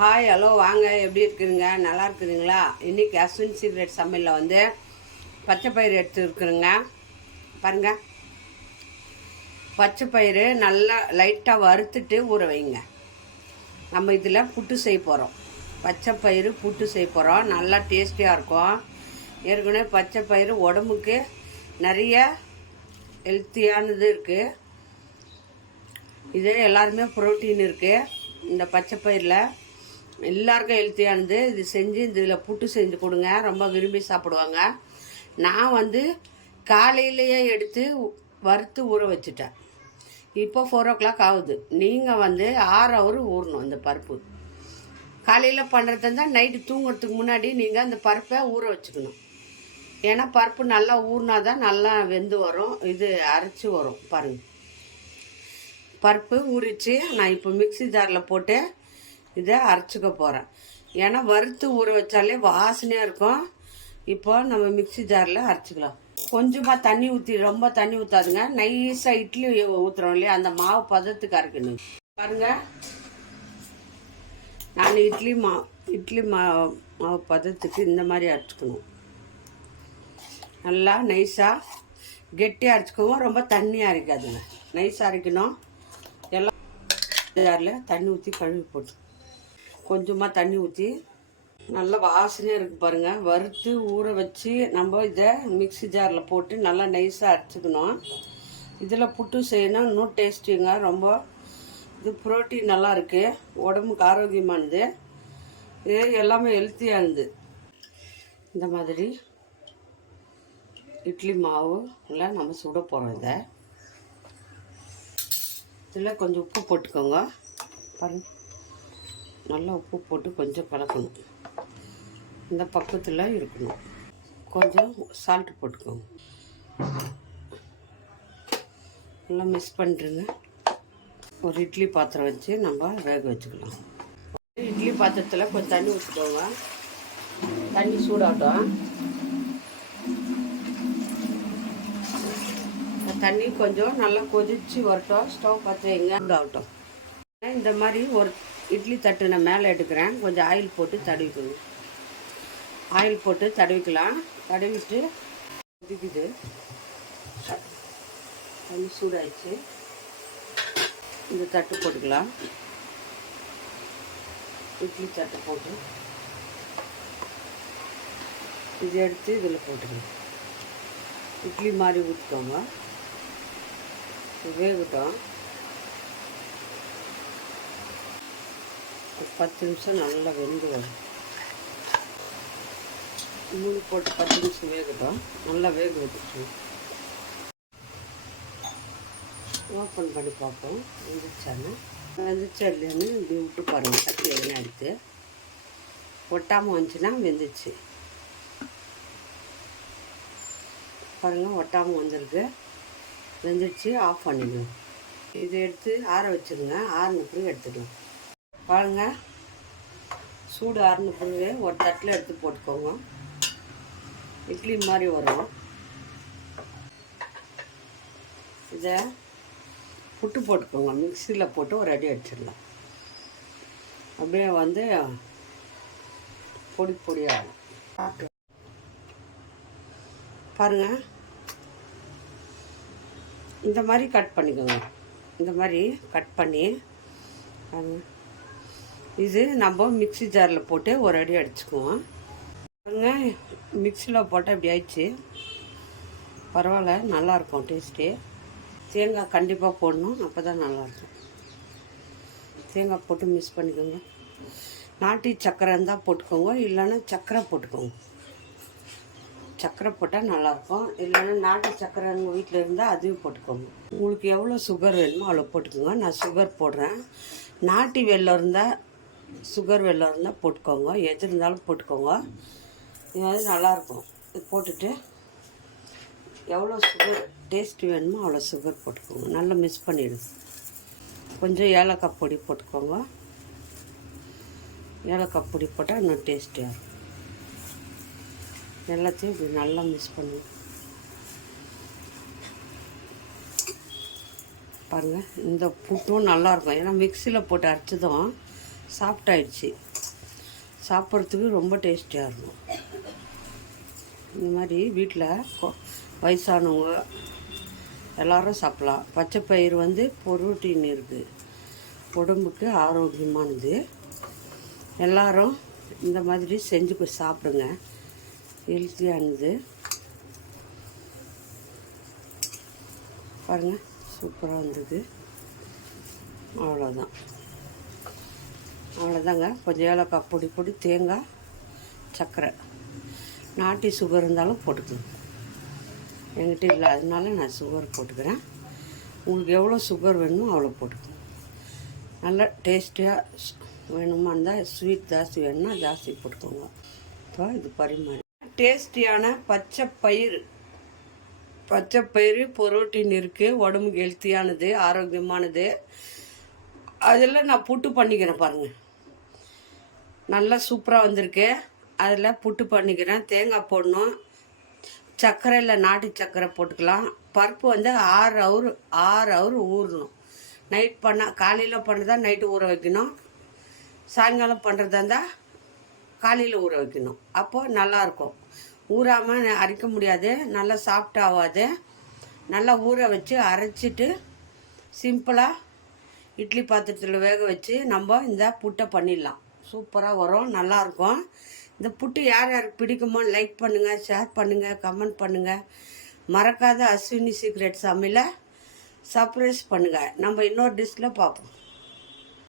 Hi hello வாங்க, எப்படி இருக்குதுங்க? நல்லா இருக்குதுங்களா? இன்றைக்கி அஸ்வின் சீக்ரெட் சமையலில் வந்து பச்சை பயிறு எடுத்துருக்குறேங்க. பாருங்கள், பச்சை பயிறு நல்லா லைட்டாக வறுத்துட்டு ஊற வைங்க. நம்ம இதில் புட்டு செய்ய போகிறோம். பச்சை பயிறு புட்டு செய்ய போகிறோம். நல்லா டேஸ்டியாக இருக்கும். ஏற்கனவே பச்சை பயிறு உடம்புக்கு நிறைய ஹெல்த்தியானது இருக்குது. இது எல்லாருமே ப்ரோட்டீன் இருக்குது இந்த பச்சை பயிரில். எல்லாருக்கும் ஹெல்த்தியானது. இது செஞ்சு இதில் புட்டு செஞ்சு கொடுங்க, ரொம்ப விரும்பி சாப்பிடுவாங்க. நான் வந்து காலையிலேயே எடுத்து வறுத்து ஊற வச்சுட்டேன். இப்போ 4 o'clock ஆகுது. நீங்கள் வந்து 6 hour ஊறணும். இந்த பருப்பு காலையில் பண்ணுறது இருந்தால் நைட்டு தூங்குறதுக்கு முன்னாடி நீங்கள் அந்த பருப்பை ஊற வச்சுக்கணும். ஏன்னா பருப்பு நல்லா ஊறினா தான் நல்லா வெந்து வரும், இது அரைச்சி வரும். பாருங்கள், பருப்பு ஊறிச்சு. நான் இப்போ மிக்ஸி ஜாரில் போட்டு இதை அரைச்சிக்க போகிறேன். ஏன்னா வறுத்து ஊற வச்சாலே வாசனையாக இருக்கும். இப்போ நம்ம மிக்ஸி ஜாரில் அரைச்சிக்கலாம். கொஞ்சமாக தண்ணி ஊற்றி, ரொம்ப தண்ணி ஊற்றாதுங்க. நைஸாக இட்லி ஊற்றுறோம் இல்லையா, அந்த மாவு பதத்துக்கு அரைக்கணும். பாருங்கள், நான் இட்லி மாவு பதத்துக்கு இந்த மாதிரி அரைச்சிக்கணும். நல்லா நைஸாக கெட்டியாக அரைச்சிக்குவோம். ரொம்ப தண்ணியாக அரைக்காதுங்க, நைஸாக அரைக்கணும். எல்லாம் ஜாரில் தண்ணி ஊற்றி கழுவி போட்டு கொஞ்சமாக தண்ணி ஊற்றி நல்லா வாசனையாக இருக்குது பாருங்கள். வறுத்து ஊற வச்சு நம்ம இதை மிக்ஸி ஜாரில் போட்டு நல்லா நைஸாக அரைச்சிக்கணும். இதில் புட்டு செய்யணும், இன்னும் டேஸ்டிங்க. ரொம்ப இது ப்ரோட்டீன் நல்லா இருக்குது, உடம்புக்கு ஆரோக்கியமானது. இது எல்லாமே ஹெல்த்தியானது. இந்த மாதிரி இட்லி மாவு எல்லாம் நம்ம சுட போகிறோம். இதில் கொஞ்சம் உப்பு போட்டுக்கோங்க. பாருங்கள், நல்லா உப்பு போட்டு கொஞ்சம் கலக்கணும். இந்த பக்கத்தில் இருக்கணும். கொஞ்சம் சால்ட்டு போட்டுக்கோங்க. நல்லா மிக்ஸ் பண்ணிட்டுருங்க. ஒரு இட்லி பாத்திரம் வச்சு நம்ம வேக வச்சுக்கலாம். இட்லி பாத்திரத்தில் கொஞ்சம் தண்ணி ஊற்றிக்கோங்க. தண்ணி சூடாகட்டும். தண்ணி கொஞ்சம் நல்லா கொதித்து வரட்டும். ஸ்டவ் பற்ற வைங்க, சூடாகட்டும். இந்த மாதிரி ஒரு இட்லி தட்டு நான் மேலே எடுக்கிறேன். கொஞ்சம் ஆயில் போட்டு தடவிக்கணும். ஆயில் போட்டு தடவிக்கலாம். தடவிட்டு கொதிக்குது, தண்ணி சூடாயிடுச்சு. இந்த தட்டு போட்டுக்கலாம். இட்லி தட்டு போட்டு இது எடுத்து இதில் போட்டுக்கலாம். இட்லி மாதிரி ஊற்றிக்கோங்க. வேகட்டும். ஒரு 10 நிமிஷம் நல்லா வெந்து வரும். மூணு போட்டு 10 நிமிஷம் வேகட்டும். நல்லா வேக வச்சுக்கணும். ஓப்பன் பண்ணி பார்ப்போம், வெந்துச்சா இல்லையான்னு இப்படி விட்டு பாருங்கள். கட்டி எதுனா எடுத்து ஒட்டாமல் வந்துச்சுன்னா வெந்துச்சு. பாருங்கள், ஒட்டாமல் வந்திருக்கு, வெந்துச்சு. ஆஃப் பண்ணிடுவோம். இதை எடுத்து ஆற வச்சுருங்க. ஆறுன பிறகு எடுத்துக்கலாம். பாருங்கள், சூடு ஆறுன பிறகு ஒரு தட்டில் எடுத்து போட்டுக்கோங்க. இட்லி மாதிரி வரும். இதை புட்டு போட்டுக்கோங்க. மிக்சியில் போட்டு ஒரு அடி அடிச்சிடலாம். அப்படியே வந்து பொடி பொடியாகும். பாருங்கள், இந்த மாதிரி கட் பண்ணிக்கோங்க. இந்த மாதிரி கட் பண்ணி இது நம்ம மிக்ஸி ஜாரில் போட்டு ஒரு அடி அடிச்சுக்குவோம். பாருங்க, மிக்ஸியில் போட்டால் இப்படி ஆயிடுச்சு. பரவாயில்ல, நல்லாயிருக்கும் டேஸ்ட்டு. தேங்காய் கண்டிப்பாக போடணும், அப்போ தான் நல்லாயிருக்கும். தேங்காய் போட்டு மிக்ஸ் பண்ணிக்கோங்க. நாட்டு சர்க்கரை இருந்தால் போட்டுக்கோங்க, இல்லைன்னா சர்க்கரை போட்டுக்கோங்க. சர்க்கரை போட்டால் நல்லாயிருக்கும். இல்லைன்னா நாட்டு சர்க்கரை உங்கள் வீட்டில் இருந்தால் அதுவும் போட்டுக்கோங்க. உங்களுக்கு எவ்வளோ சுகர் வேணுமோ அவ்வளோ போட்டுக்கோங்க. நான் சுகர் போடுறேன். நாட்டு வெல்லம் இருந்தால், சுகர் வெல்லம் இருந்தால் போட்டுக்கோங்க. எது இருந்தாலும் போட்டுக்கோங்க. இது வந்து நல்லாயிருக்கும். இது போட்டுட்டு எவ்வளோ சுகர் டேஸ்ட் வேணுமோ அவ்வளோ சுகர் போட்டுக்கோங்க. நல்லா மிக்ஸ் பண்ணிவிடுங்க. கொஞ்சம் ஏலக்காய் பொடி போட்டுக்கோங்க. ஏலக்காய் பொடி போட்டால் இன்னும் டேஸ்டியாக இருக்கும். எல்லாத்தையும் இப்படி நல்லா மிக்ஸ் பண்ணுவோம். பாருங்கள், இந்த புட்டும் நல்லாயிருக்கும். ஏன்னா மிக்சியில் போட்டு அரைச்சதும் சாஃப்டாயிடுச்சு. சாப்பிட்றதுக்கு ரொம்ப டேஸ்டியாக இருக்கும். இந்த மாதிரி வீட்டில் வயசானவங்க எல்லோரும் சாப்பிட்லாம். பச்சை பயிறு வந்து புரோட்டீன் இருக்குது, உடம்புக்கு ஆரோக்கியமானது. எல்லோரும் இந்த மாதிரி செஞ்சு சாப்பிடுங்க, ஹெல்த்தியானது. பாருங்கள், சூப்பராக வந்தது. அவ்வளோதாங்க. கொஞ்சம் ஏலக்காய் பொடி தேங்காய், சர்க்கரை, நாட்டு சுகர் இருந்தாலும் போட்டுக்கணும். என்கிட்ட இல்லை, அதனால நான் சுகர் போட்டுக்கிறேன். உங்களுக்கு எவ்வளோ சுகர் வேணுமோ அவ்வளோ போட்டுக்கணும். நல்லா டேஸ்டியாக வேணுமா இருந்தால் ஸ்வீட் ஜாஸ்தி வேணும்னா ஜாஸ்தி போட்டுக்கோங்க. இப்போ இது பரிமாறி டேஸ்டியான பச்சை பயிறு புரோட்டீன் இருக்குது, உடம்புக்கு ஹெல்த்தியானது, ஆரோக்கியமானது. அதில் நான் புட்டு பண்ணிக்கிறேன் பாருங்கள். நல்லா சூப்பராக வந்திருக்கு. அதில் புட்டு பண்ணிக்கிறேன். தேங்காய் போடணும், சர்க்கரை இல்லை நாட்டு சர்க்கரை போட்டுக்கலாம். பருப்பு வந்து 6 ஹவர் ஊறணும். நைட் காலையில் பண்ணுறதா நைட்டு ஊற வைக்கணும், சாயங்காலம் பண்ணுறதா இருந்தால் காலையில் ஊற வைக்கணும். அப்போது நல்லாயிருக்கும். ஊறாமல் அரைக்க முடியாது, நல்லா சாஃப்ட் ஆகாது. நல்லா ஊற வச்சு அரைச்சிட்டு சிம்பிளாக இட்லி பாத்திரத்தில் வேக வச்சு நம்ம இந்த புட்டை பண்ணிடலாம். சூப்பராக வரும், நல்லாயிருக்கும். இந்த புட்டு யார் யாருக்கு பிடிக்குமோ லைக் பண்ணுங்கள், ஷேர் பண்ணுங்கள், கமெண்ட் பண்ணுங்கள். மறக்காத அஸ்வினி சீக்ரெட் சமையலை சர்ப்ரைஸ் பண்ணுங்கள். நம்ம இன்னொரு டிஷ்ஷில் பார்ப்போம்.